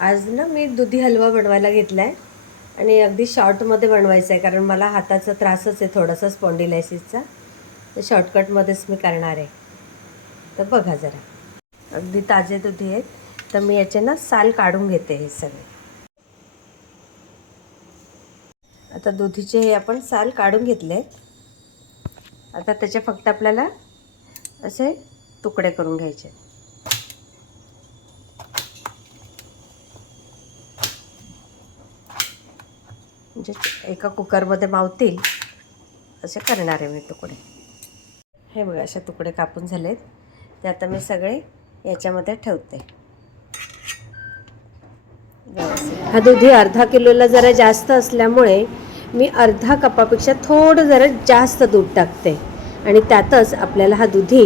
आज ना मी दुधी हलवा बनवायला घेतला आहे आणि अगदी शॉर्टमध्ये बनवायचं आहे कारण मला हाताचा त्रासच आहे थोडासा स्पॉन्डिलायसिसचा तर शॉर्टकटमध्येच मी करणार आहे. तर बघा जरा. अगदी ताजे दुधी आहेत. तर मी याचे ना साल काढून घेते हे सगळे. आता दुधीचे हे आपण साल काढून घेतले आहेत. आता त्याचे फक्त आपल्याला असे तुकडे करून घ्यायचे आहेत. म्हणजे एका कुकरमध्ये मावतील असे करणार आहे मी तुकडे. हे बघा असे तुकडे कापून झालेत. ते आता मी सगळे याच्यामध्ये ठेवते. हा दुधी अर्धा किलोला जरा जास्त असल्यामुळे मी अर्धा कपापेक्षा थोडं जरा जास्त दूध टाकते. आणि त्यातच आपल्याला हा दुधी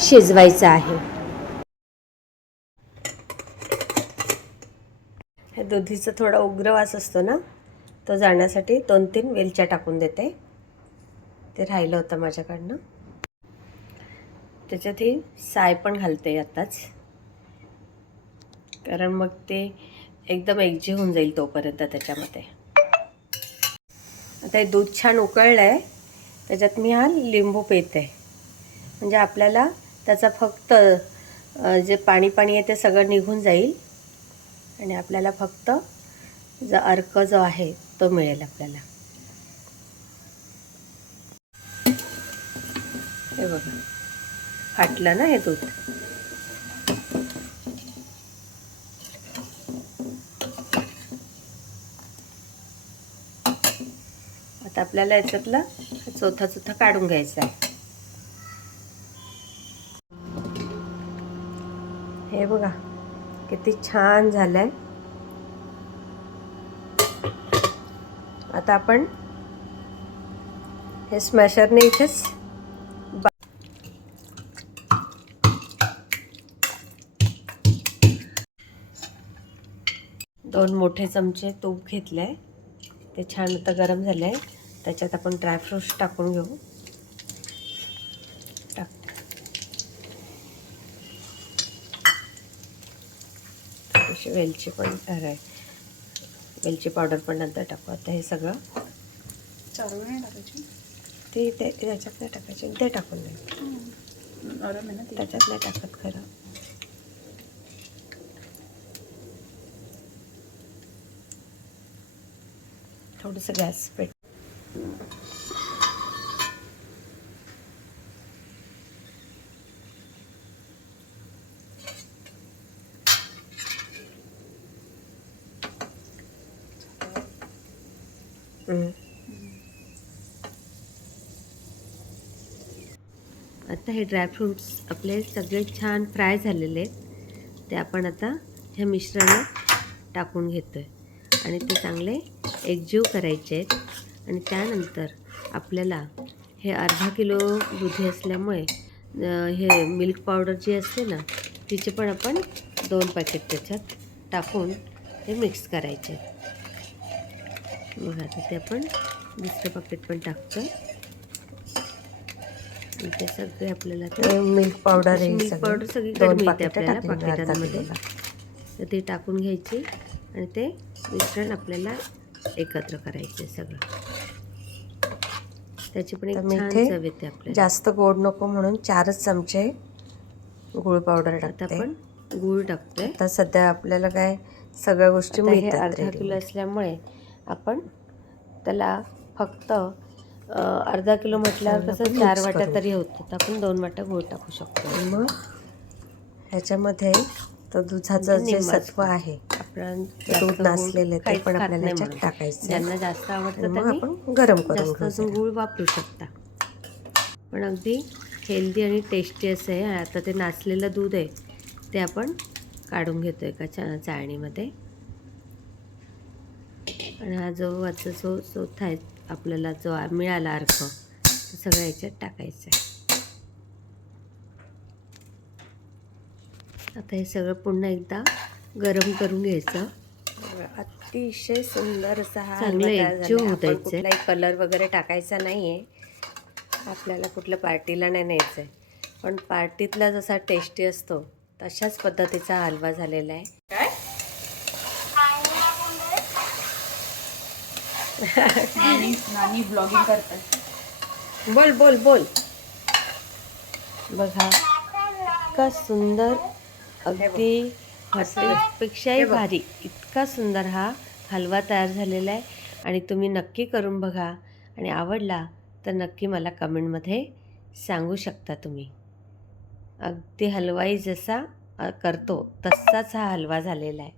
शिजवायचा आहे. हे दुधीचा थोडा उग्र वास असतो ना? तो जाण्यासाठी दोन तीन वेलच्या टाकून देते. ते राहिलं होतं माझ्याकडनं. त्याच्यात ही साय पण घालते आत्ताच कारण मग ते एकदम एकजीव होऊन जाईल तोपर्यंत त्याच्यामध्ये. आता हे दूध छान उकळलं आहे त्याच्यात मी हा लिंबू पेते म्हणजे आपल्याला त्याचा फक्त जे पाणी पाणी आहे ते सगळं निघून जाईल. आणि आपल्याला फक्त जो अर्क जो आहे तो मिळेल आपल्याला. हे बघा. फाटलं ना हे दूध? आता आपल्याला याच्यातला चौथा चौथा काढून घ्यायचा आहे. हे बघा किती छान झालंय. आता आपण हे स्मॅशरने इथेच दोन मोठे चमचे तूप घेतले ते छान आता गरम झाले त्याच्यात आपण ड्रायफ्रूट्स टाकून घेऊ. टाक. वेलची पण अरे वेलची पावडर पण नंतर टाकू. आता हे सगळं चारू नाही टाकायची? ते ते त्याच्यात नाही टाकायचे ते टाकून नाही गरम आहे ना ती. त्याच्यात नाही टाकत खरं. थोडंसं गॅस पेट आता हे ड्रायफ्रूट्स आपले सगळे छान फ्राय झालेले आहेत. ते आपण आता ह्या मिश्रणात टाकून घेतो आहे आणि ते चांगले एकजीव करायचे आहेत. आणि त्यानंतर आपल्याला हे अर्धा किलो दुधी असल्यामुळे हे मिल्क पावडर जी असते ना तिचे पण आपण दोन पॅकेट त्याच्यात टाकून ते मिक्स करायचे मग आता ते आपण. दुसरं पॅकेट पण टाकतो. ते सगळे आपल्याला मिल्क पावडर मिल्क. पावडर सगळीकडे मिळते पाकिटं आपल्याला पाकिटांमध्ये. तर ते टाकून घ्यायची आणि ते मिश्रण आपल्याला एकत्र करायचे सगळं. त्याची पण एक तर छान चव येते आपल्याला. जास्त गोड नको म्हणून चारच चमचे गुळ पावडर टाकते. आपण गूळ टाकतोय. आता सध्या आपल्याला काय सगळ्या गोष्टी मिळतात अर्धा. किलो असल्यामुळे आपण त्याला फक्त अर्धा किलो म्हटल्यावर कसं चार वाट्या. तरी होतं तर आपण दोन वाट्या गूळ टाकू शकतो मग ह्याच्यामध्ये तो दुधाचं म्हणजे जे. सत्व आहे आपण दूध नासलेलं ते पण आपल्याला याच्यात टाकायचं ज्यांना जास्त आवडतं मग आपण गरम करून जास्त. गूळ वापरू शकता पण अगदी हेल्दी आणि टेस्टी असं आहे आता ते नाचलेलं दूध आहे ते आपण काढून घेतो एका चा चाळणीमध्ये आणि हा जो वरचा जो चौथा आहे आपल्याला जो मिळाला अर्क तो सगळ्या याच्यात टाकायचा आहे. आता हे सगळं पुन्हा एकदा गरम करून घ्यायचं. अतिशय सुंदर असा हा. कुठलाही कलर वगैरे टाकायचा नाहीये. आपल्याला कुठल्या पार्टीला नाही न्यायचं आहे पण पार्टीतला जसा टेस्टी असतो तशाच पद्धतीचा हलवा झालेला आहे. नानी नानी ब्लॉगिंग करतात बोल बोल बोल. बघा इतका सुंदर अगदी हॉटेलपेक्षाही. भारी. इतका सुंदर हा हलवा तयार झालेला आहे. आणि तुम्ही नक्की करून बघा. आणि आवडला तर नक्की मला कमेंटमध्ये सांगू शकता तुम्ही. अगदी हलवाई जसा करतो तसाच हा हलवा झालेला आहे.